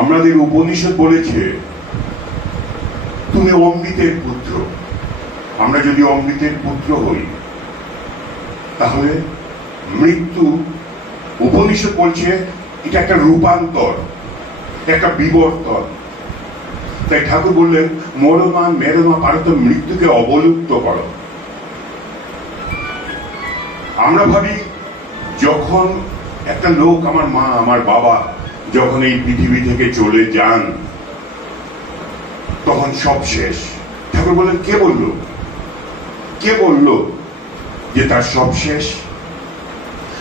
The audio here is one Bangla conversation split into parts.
আমাদের উপনিষদ বলেছে তুমি অমৃতের পুত্র। আমরা যদি অমৃতের পুত্র হই তাহলে মৃত্যু, উপনিষদ বলছে এটা একটা রূপান্তর, একটা বিবর্তন। তাই ঠাকুর বললেন মরমা মেরমা পারত মৃত্যুকে অবলুপ্ত করো। আমরা ভাবি যখন একটা লোক, আমার মা আমার বাবা যখন এই পৃথিবী থেকে চলে যান তখন সব শেষ। ঠাকুর বললেন কে বললো, কে বললো যে তার সব শেষ?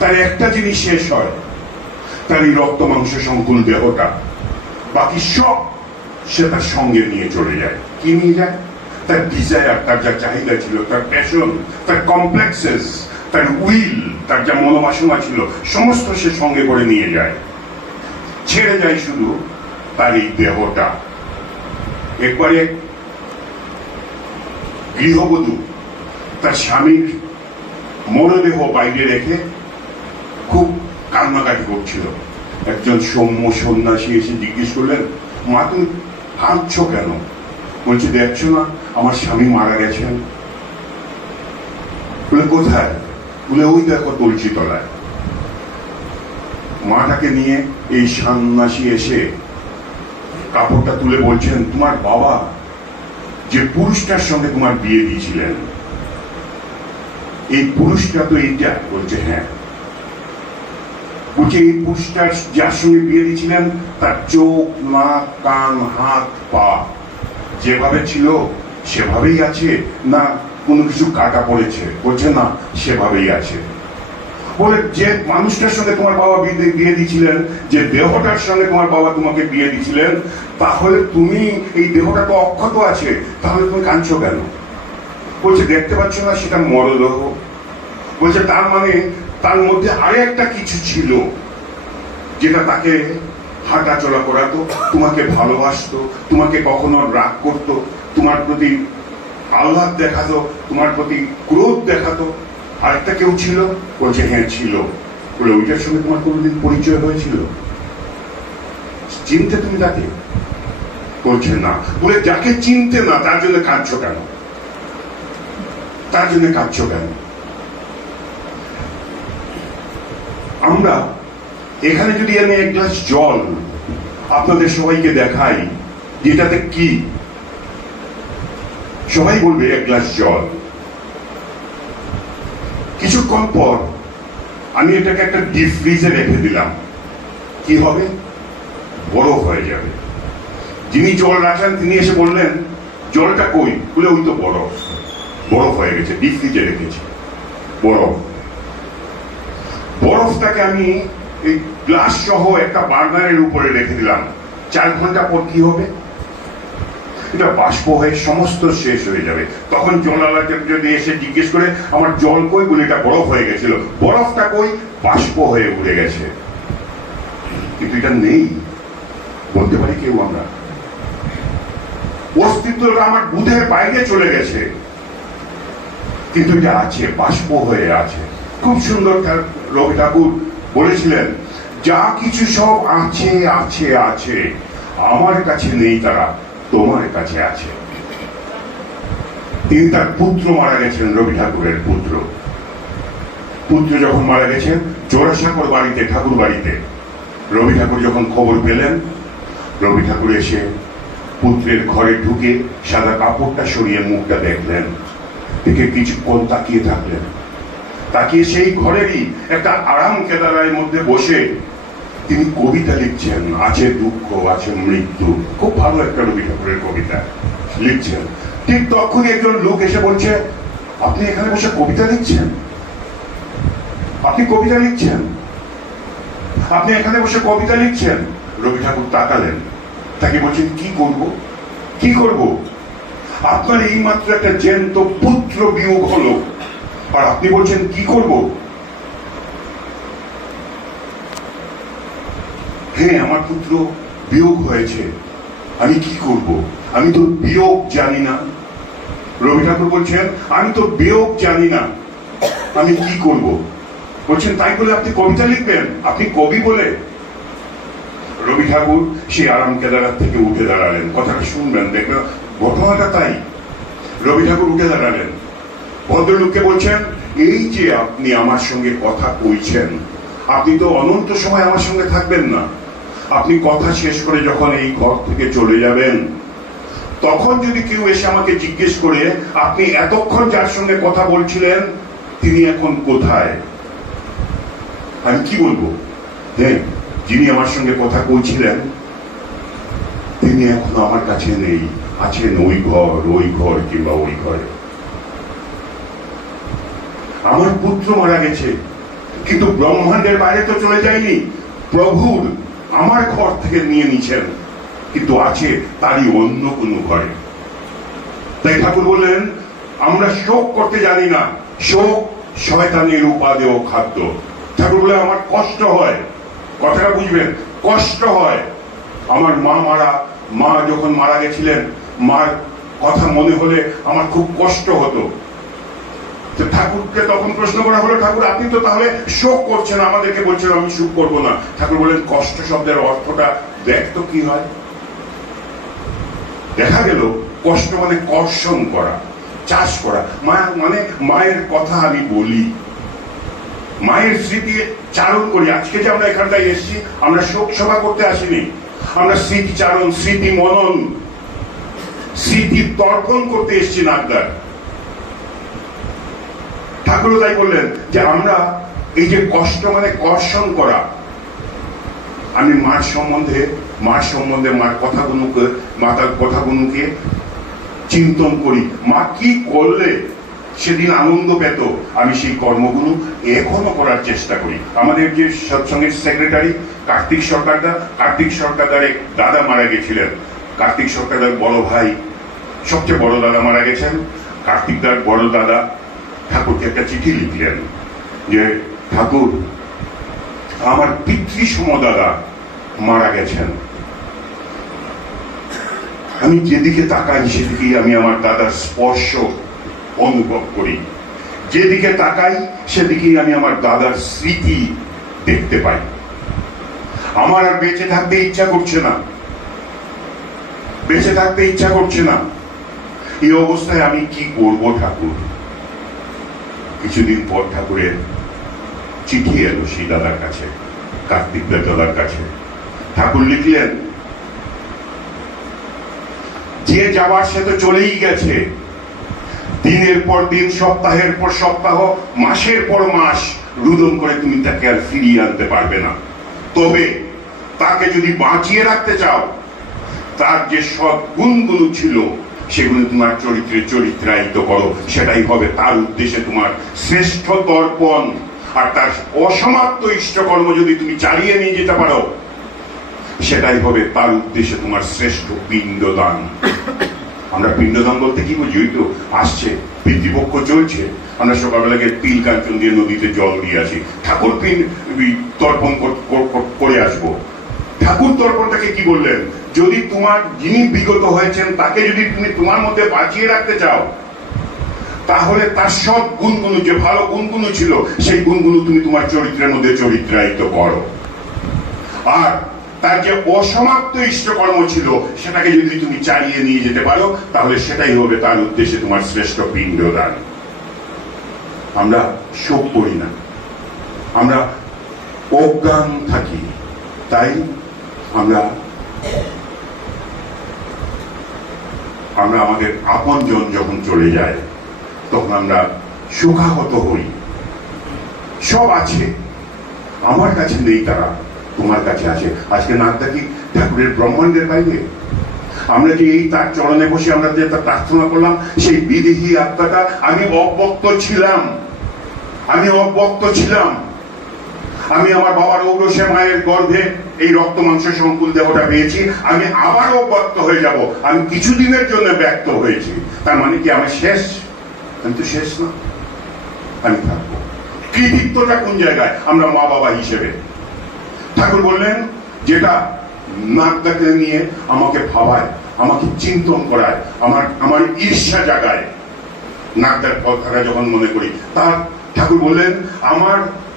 তার একটা জিনিস শেষ হয়, তার এই রক্ত মাংস সংকুল দেহটা। বাকি সব সে তার সঙ্গে নিয়ে চলে যায়। কি নিয়ে যায়? তার ডিজায়ার, তার যা চাহিদা ছিল, তার প্যাশন, তার কমপ্লেক্সেস, তার উইল, তার যা মনোবাসনা ছিল, সমস্ত সে সঙ্গে করে নিয়ে যায়। ছেড়ে যায় শুধু তার এই দেহটা। একবারে গৃহবধূ তার স্বামীর মরদেহ বাইরে রেখে খুব কান্নাকাটি করছিল। একজন সৌম্য সন্ন্যাসী এসে জিজ্ঞেস করলেন, মা তুমি কাঁদছো কেন? বলছে দেখছো না আমার স্বামী মারা গেছেন। বলে কোথায়? বলে ওই দেখো তুলসী তলায়। মাটাকে নিয়ে এই সন্ন্যাসী এসে কাপড়টা তুলে বলছেন, তোমার বাবা যে পুরুষটার সঙ্গে তোমার বিয়ে দিয়েছিলেন, এই পুরুষটা তো এইটা? বলছে হ্যাঁ। বলছে এই পুরুষটার যার সঙ্গে বিয়ে দিয়েছিলেন তার চোখ, নাক, কান, হাত, পা যেভাবে ছিল সেভাবেই আছে না কোনো কিছু কাটা পড়েছে? বলছে না, সেভাবেই আছে। বলে যে মানুষটার সঙ্গে তোমার বাবা বিয়ে দিয়েছিলেন, যে দেহটার সঙ্গে তোমার বাবা তোমাকে বিয়ে দিয়েছিলেন, তাহলে তুমি এই দেহটা তো অক্ষত আছে, তাহলে তুমি কাঁদছো কেন? বলছে দেখতে পাচ্ছ না সেটা মরদেহ। বলছে তার মানে তার মধ্যে আরে একটা কিছু ছিল যেটা তাকে হাঁটা চলা করাতো, তোমাকে ভালোবাসতো, তোমাকে কখনো রাগ করতো, তোমার প্রতি আহ্লাদ দেখাতো, তোমার প্রতি ক্রোধ দেখাতো। আরেকটা কেউ ছিল? বলছে হ্যাঁ ছিল। বলে ওইটার সঙ্গে তোমার কোনোদিন পরিচয় হয়েছিল? চিনতে তুমি তাকে? বলছে না। বলে যাকে চিনতে না তার জন্য কাঁদছো কেন? তার জন্য কাঁদছো কেন? আমরা এখানে যদি আমি এক গ্লাস জল আপনাদের সবাইকে দেখাই, যেটাতে কি সবাই বলবে এক গ্লাস জল। কিছুক্ষণ পর আমি এটাকে একটা ডিপ ফ্রিজে রেখে দিলাম, কি হবে? বরফ হয়ে যাবে। যিনি জল রাখেন তিনি এসে বললেন জলটা কই? বলে ওই তো বরফ, বরফ হয়ে গেছে, ডিপ ফ্রিজে রেখেছি, বরফ। বরফটাকে আমি এই গ্লাস সহ একটা বার্নারের উপরে রেখে দিলাম। 4 ঘন্টা পর কি হবে? এটা বাষ্প হয়ে সমস্ত শেষ হয়ে যাবে। তখন জলালাকে যদি এসে জিজ্ঞেস করে আমার জল কই? বলে এটা বরফ হয়ে গেছিল। বরফটা কই? বাষ্প হয়ে উড়ে গেছে। কিন্তু এটা নেই বলতে পারি কেউ? আমরা অস্তিত্বটা আমার বুধের বাইরে চলে গেছে, কিন্তু এটা আছে, বাষ্প হয়ে আছে। খুব সুন্দর রবি ঠাকুর বলেছিলেন, যা কিছু সব আছে আছে আছে, আমার কাছে নেই তারা তোমার কাছে আছে। তিনি তার পুত্র মারা গেছেন, রবি ঠাকুরের পুত্র। পুত্র যখন মারা গেছেন জোড়াসাঁকোর বাড়িতে, ঠাকুর বাড়িতে, রবি ঠাকুর যখন খবর পেলেন, রবি ঠাকুর এসে পুত্রের ঘরে ঢুকে সাদা কাপড়টা সরিয়ে মুখটা দেখলেন, দেখে কিছুক্ষণ তাকিয়ে থাকলেন। তাকিয়ে সেই ঘরেরই একটা আরাম কেদারার মধ্যে বসে তিনি কবিতা লিখছেন, আছে দুঃখ আছে মৃত্যু। খুব ভালো একটা রবি ঠাকুরের কবিতা লিখছেন। ঠিক তখনই একজন লোক এসে বলছে, আপনি এখানে বসে কবিতা লিখছেন? আপনি কবিতা লিখছেন? আপনি এখানে বসে কবিতা লিখছেন? রবি ঠাকুর তাকালেন, তাকে বলছেন কি করব, কি করব? আপনার এই মাত্র একটা জ্যান্ত পুত্র বিয়োগ হলো, আর আপনি বলছেন কি করব? হ্যাঁ আমার পুত্র বিয়োগ হয়েছে, আমি কি করব? আমি তো বিয়োগ জানি না। রবি ঠাকুর বলছেন আমি তো বিয়োগ জানি না, আমি কি করব? বলছেন তাই বলে আপনি কবিতা লিখবেন? আপনি কবি বলে? রবি ঠাকুর সেই আরাম কেদারার থেকে উঠে দাঁড়ালেন। কথাটা শুনবেন, দেখবেন ঘটনাটা তাই। রবি ঠাকুর উঠে দাঁড়ালেন, ভদ্রলোককে বলছেন, এই যে আপনি আমার সঙ্গে কথা কইছেন, আপনি তো অনন্ত সময় আমার সঙ্গে থাকবেন না। আপনি কথা শেষ করে যখন এই ঘর থেকে চলে যাবেন, তখন যদি কেউ এসে আমাকে জিজ্ঞেস করে আপনি এতক্ষণ যার সঙ্গে কথা বলছিলেন তিনি এখন কোথায়, আমি কি বলবো? হ্যাঁ, যিনি আমার সঙ্গে কথা বলছিলেন তিনি এখন আমার কাছে নেই, আছেন ওই ঘর কিংবা ওই ঘরে। আমার পুত্র মারা গেছে, কিন্তু ব্রহ্মাণ্ডের বাইরে তো চলে যায়নি। প্রভুর আমার ঘর থেকে নিয়ে নিছেন, কিন্তু আছে তারই অন্য কোনো ঘরে। তাই ঠাকুর বললেন, আমরা শোক করতে জানি না, শোক শয়তানের উপাদেয় খাদ্য। ঠাকুর বলে, আমার কষ্ট হয়, কথাটা বুঝবেন, কষ্ট হয়। আমার মা যখন মারা গেছিলেন, মার কথা মনে হলে আমার খুব কষ্ট হতো। ঠাকুরকে তখন প্রশ্ন করা হলো, ঠাকুর আপনি তো তাহলে শোক করছেন, আমাদেরকে বলছেন আমি সুখ করবো না। ঠাকুর বলেন, কষ্ট শব্দের অর্থটা দেখ তো কি হয়। দেখা গেল কষ্ট মানে কর্ষণ করা, চাষ করা। মানে মায়ের কথা আমি বলি, মায়ের স্মৃতি চারণ করি। আজকে যে আমরা এখানটায় এসেছি, আমরা শোক সভা করতে আসিনি, আমরা স্মৃতি চারণ, স্মৃতি মনন, স্মৃতি তর্পণ করতে এসেছি নাগদার। ঠাকুরও তাই বললেন যে আমরা এই যে কষ্ট মানে কর্ষণ করা। আমি মার সম্বন্ধে মার কথাগুলোকে চিন্তন করি, মা কি করলে সেদিন আনন্দ পেত, আমি সেই কর্মগুলো এখনো করার চেষ্টা করি। আমাদের যে সৎসঙ্গের সেক্রেটারি কার্তিক সরকারদার এক দাদা মারা গেছিলেন। কার্তিক সরকারদার বড় ভাই, সবচেয়ে বড় দাদা মারা গেছেন। কার্তিকদার বড় দাদা ঠাকুরকে একটা চিঠি লিখলেন যে, ঠাকুর আমার পিতৃসম দাদা মারা গেছেন, আমি যেদিকে তাকাই সেদিকেই আমি আমার দাদার স্পর্শ অনুভব করি, যেদিকে তাকাই সেদিকেই আমি আমার দাদার স্মৃতি দেখতে পাই। আমার আর বেঁচে থাকতে ইচ্ছা করছে না। এই অবস্থায় আমি কি করব ঠাকুর? কিছুদিন পর ঠাকুরের চিঠি এলো সেই দাদার কাছে, কার্তিক দাদার কাছে। ঠাকুর লিখলেন, যে যাবার সে তো চলেই গেছে। দিনের পর দিন, সপ্তাহের পর সপ্তাহ, মাসের পর মাস রুদন করে তুমি তাকে আর ফিরিয়ে আনতে পারবে না। তবে তাকে যদি বাঁচিয়ে রাখতে চাও, তার যে সৎ গুণগুলো ছিল সেগুলো তোমার চরিত্রে চরিত্রায়িত করো, সেটাই হবে তার উদ্দেশ্যে তোমার শ্রেষ্ঠ তর্পণ। আর তার অসমাপ্ত ইষ্টকর্ম যদি তুমি চালিয়ে নিয়ে যেতে পারো, সেটাই হবে তার উদ্দেশ্যে তোমার শ্রেষ্ঠ পিণ্ডদান। আমরা পিণ্ডদান বলতে কি বুঝি? ওই তো আসছে পিতৃপক্ষ চলছে, আমরা সকালবেলাকে তিল কাঞ্চন দিয়ে নদীতে জল দিয়ে আসি, ঠাকুর তর্পণ করে আসবো। ঠাকুর তর্পণটাকে কি বললেন? যদি তোমার যিনি বিগত হয়েছেন তাকে যদি তুমি তোমার মধ্যে বাঁচিয়ে রাখতে চাও, তাহলে তার সব গুণগুলো, যে ভালো গুণগুলো ছিল, সেই গুণগুলো তুমি তোমার চরিত্রের মধ্যে চরিত্রায়িত করো। আর তার যে অসমাপ্ত ইষ্টকর্ম ছিল সেটাকে যদি তুমি চালিয়ে নিয়ে যেতে পারো, তাহলে সেটাই হবে তার উদ্দেশ্যে তোমার শ্রেষ্ঠ পিণ্ডদান। আমরা শোক করি না, আমরা অজ্ঞান থাকি। তাই আমরা আমাদের আপনজন যখন চলে যায় তখন আমরা শোকাহত হই। সব আছে, আমার কাছে নেই, তারা তোমার কাছে আছে। আজকে নাকটা কি ঠাকুরের ব্রহ্মাণ্ডের বাইরে? আমরা যে এই তার চরণে বসে আমরা যে প্রার্থনা করলাম, সেই বিদেহী আত্মাটা, আমি অব্যক্ত ছিলাম। আমি আমার বাবার ঔরসে মায়ের গর্ভে এই রক্ত মাংস সংকুল দেহটা পেয়েছি, আমি আবার অব্যক্ত হয়ে যাব। আমি কিছুদিনের জন্য ব্যক্ত হয়েছি, তার মানে কি আমি শেষ? আমি তো শেষ না, আমি থাকবো। কৃতিত্বটা কোন জায়গায়? আমরা মা বাবা হিসেবে। ঠাকুর বললেন, যেটা নাকটাকে নিয়ে আমাকে ভাবায়, আমাকে চিন্তন করায়, আমার ঈর্ষা জাগায়, নাকটার কথাটা যখন মনে করি, তার ঠাকুর বললেন,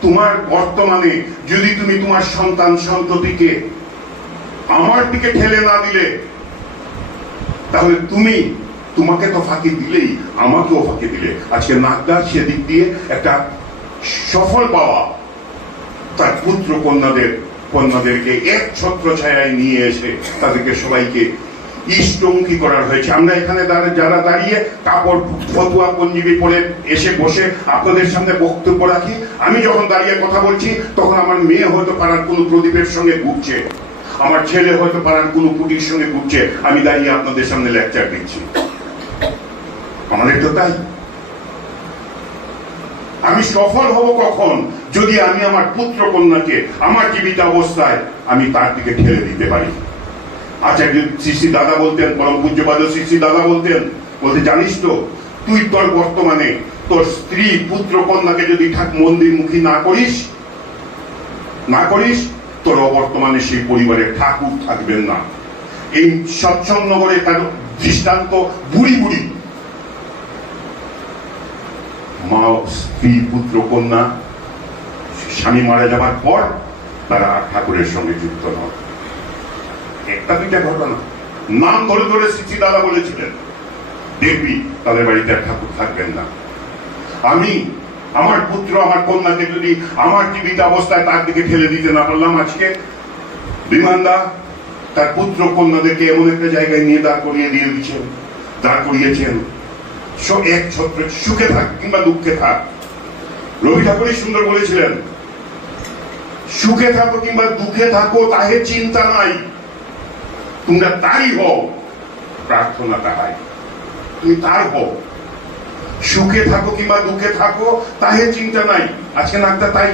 তোমার বর্তমানে যদি তুমি তোমার সন্তান সন্ততিকে আমার দিকে ঠেলে না দিলে তাহলে তোমাকে তো ফাঁকি দিলেই আমাকেও ফাঁকি দিলে। আজকে নাগদার সেদিক দিয়ে একটা সফল পাওয়া, তার পুত্র কন্যাদেরকে এক ছত্র ছায়ায় নিয়ে এসে তাদেরকে সবাইকে ইষ্টমুখী করার হয়েছে। আমরা এখানে যারা দাঁড়িয়ে কাপড় ফতুয়া পঞ্জিবি পরে এসে বসে আপনাদের সামনে বক্তব্য রাখি, আমি যখন দাঁড়িয়ে কথা বলছি তখন আমার মেয়ে হয়তো পাড়ার কোনো প্রদীপের সঙ্গে ঘুরছে, আমার ছেলে হয়তো পাড়ার কোনো পুটির সঙ্গে ঘুরছে, আমি দাঁড়িয়ে আপনাদের সামনে লেকচার দিচ্ছি। আমাদের তো তাই। আমি সফল হব কখন? যদি আমি আমার পুত্র কন্যাকে আমার জীবিত অবস্থায় আমি তার দিকে ঠেলে দিতে পারি। আচার্য শ্রী দাদা বলতেন, পরম পূজ্যপাদ শ্রী দাদা বলতে, জানিস তো তুই তোর বর্তমানে তোর স্ত্রী পুত্র কন্যাকে যদি মন্দিরমুখী না করিস তোর অবর্তমানে সেই পরিবারের ঠাকুর থাকবেন না। এই সৎসঙ্গনগরে তার দৃষ্টান্ত বুড়ি মা স্ত্রী পুত্র কন্যা স্বামী মারা যাবার পর তারা ঠাকুরের সঙ্গে যুক্ত নয়। একটা দুইটা ঘটনা নাম ধরে ধরে শ্রী দাদা বলেছিলেন, দেখবি তাদের বাড়িতে ঠাকুর থাকবেন না। আমি আমার পুত্র আমার কন্যাকে যদি আমার জীবিত অবস্থায় তার দিকে ঠেলে দিতে না পারলাম, আজকে বিমানদা তার পুত্র কন্যাদেরকে এমন একটা জায়গায় নিয়ে দাঁড় করিয়েছেন এক ছত্র, সুখে থাক কিংবা দুঃখে থাক। রবি ঠাকুরই সুন্দর বলেছিলেন, সুখে থাকো কিংবা দুঃখে থাকো তাহে চিন্তা নাই, তোমরা তারই হও, প্রার্থনা তাহাই, তুমি তার হও। সুখে থাকো কিংবা দুঃখে থাকো তাহে চিন্তা নাই। আজকে নাগদা তাই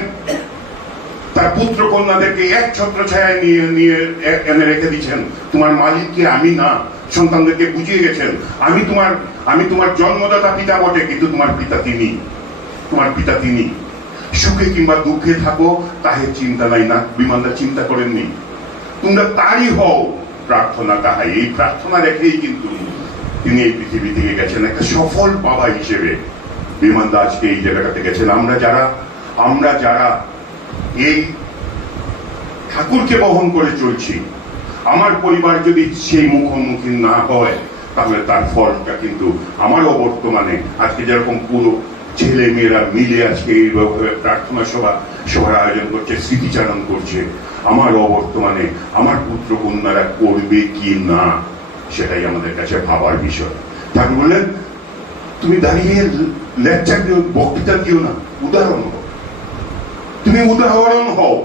তার পুত্র কন্যাদেরকে এক ছত্র ছায়ায় নিয়ে এনে রেখে দিচ্ছেন। তোমার মালিক কি আমি না? সন্তানদেরকে বুঝিয়ে গেছেন, আমি তোমার জন্মদাতা পিতা বটে, কিন্তু তোমার পিতা তিনি। সুখে কিংবা দুঃখে থাকো তাহে চিন্তা নাই। না বিমানদা চিন্তা করেননি, তোমরা তারই হও, প্রার্থনা তাহাই। এই প্রার্থনা রেখেই কিন্তু তিনি এই পৃথিবী থেকে গেছেন একটা সফল বাবা হিসেবে। বিমানদা আজকে এই জায়গাটাতে গেছেন। আমরা যারা এই ঠাকুরকে বহন করে চলছি, আমার পরিবার যদি সেই মুখোমুখি না হয় তাহলে তার ফলটা কিন্তু আমারও বর্তমানে আজকে যেরকম পুরো ছেলে মেয়েরা মিলে আজকে এইভাবে প্রার্থনা সভার আয়োজন করছে, স্মৃতিচারণ করছে, আমারও বর্তমানে আমার পুত্র কন্যারা করবে কি না সেটাই আমাদের কাছে ভাবার বিষয়। ঠাকুর বললেন, তুমি দাঁড়িয়ে লেকচার দিও, বক্তৃতা দিও না, উদাহরণ হও। তুমি উদাহরণ হও।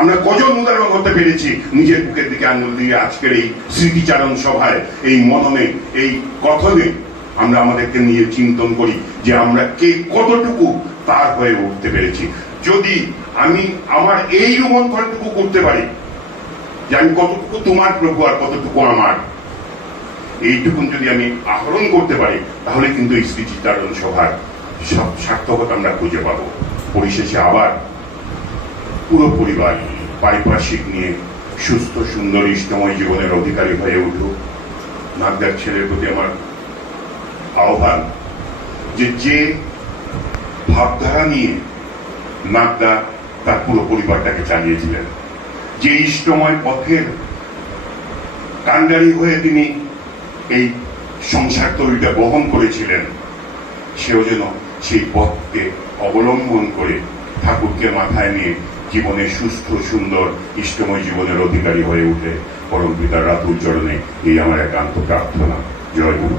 আমরা কজন উদাহরণ হতে পেরেছি নিজের বুকের দিকে আঙুল দিয়ে আজকের এই স্মৃতিচারণ সভায়, এই মননে, এই কথনে আমরা আমাদেরকে নিয়ে চিন্তন করি যে আমরা কে কতটুকু তার হয়ে উঠতে পেরেছি। যদি আমি আমার এই রূপান্তরটুকু করতে পারি যে আমি কতটুকু তোমার প্রভু আর কতটুকু আমার, এইটুকুন যদি আমি আহরণ করতে পারি তাহলে কিন্তু এই স্মৃতিচারণ সভার সব সার্থকতা আমরা খুঁজে পাবো। পরিশেষে আবার পুরো পরিবার পারিপার্শ্বিক নিয়ে সুস্থ সুন্দর ইষ্টময় জীবনের অধিকারী হয়ে উঠুক। নাগদার ছেলের প্রতি আমার আহ্বান যে ভাবধারা নিয়ে নাগদা তার পুরো পরিবারটাকে চালিয়েছিলেন, যে ইষ্টময় পথের কাণ্ডারি হয়ে তিনি এই সংসার তৈরিটা বহন করেছিলেন, সেও যেন সেই পথকে অবলম্বন করে ঠাকুরকে মাথায় নিয়ে জীবনে সুস্থ সুন্দর ইষ্টময় জীবনের অধিকারী হয়ে উঠে পরম পিতার রাতুল চরণে এই আমার একান্ত প্রার্থনা। জয় গুরু।